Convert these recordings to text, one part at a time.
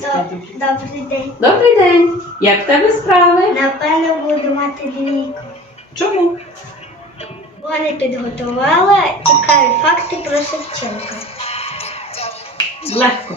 Добрий. Добрий день. Добрий день. Як в тебе справи? Напевно, буду мати двійку. Чому? Бо не підготувала цікаві факти про Шевченка. Легко.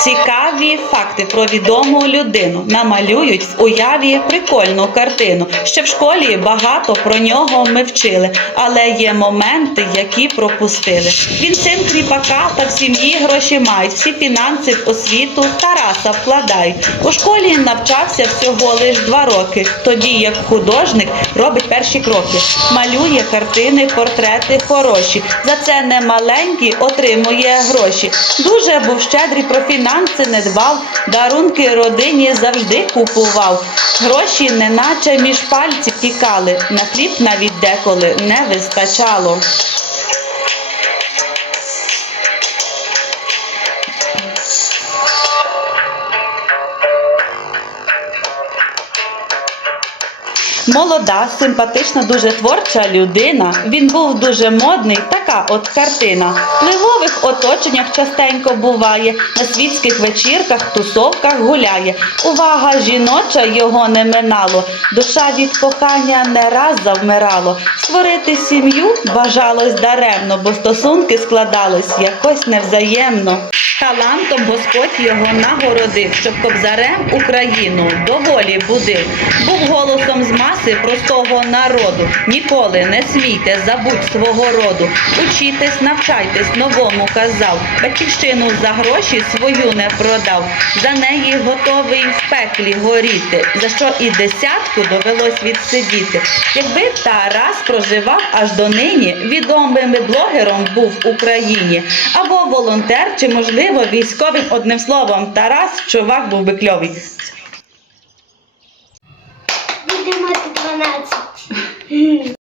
Цікаві факти про відому людину намалюють в уяві прикольну картину. Ще в школі багато про нього ми вчили, але є моменти, які пропустили. Він син кріпака та в сім'ї гроші мають. Всі фінанси в освіту Тараса вкладають. У школі навчався всього лиш два роки. Тоді, як художник, робить перші кроки. Малює картини, портрети хороші. За це не маленькі отримує гроші. Дуже був щедрий про фінанси не дбав, дарунки родині завжди купував. Гроші неначе між пальців тікали, на хліб навіть деколи не вистачало. Молода, симпатична, дуже творча людина. Він був дуже модний, така от картина. В впливових оточеннях частенько буває, на світських вечірках, тусовках гуляє. Увага жіноча його не минало. Душа від кохання не раз завмирало. Створити сім'ю бажалось даремно, бо стосунки складались якось невзаємно. Талантом Господь його нагородив, щоб кобзарем Україну доволі будив. Був голосом з маси простого народу. Ніколи не смійте, забудь свого роду. Учітесь, навчайтесь, новому казав. Батьківщину за гроші свою не продав. За неї готовий в пеклі горіти, за що і десятку довелось відсидіти. Якби Тарас проживав аж до нині, відомим блогером був в Україні, або волонтер, чи можливо військовим одним словом, Тарас чувак був би кльовий. Будемо 12.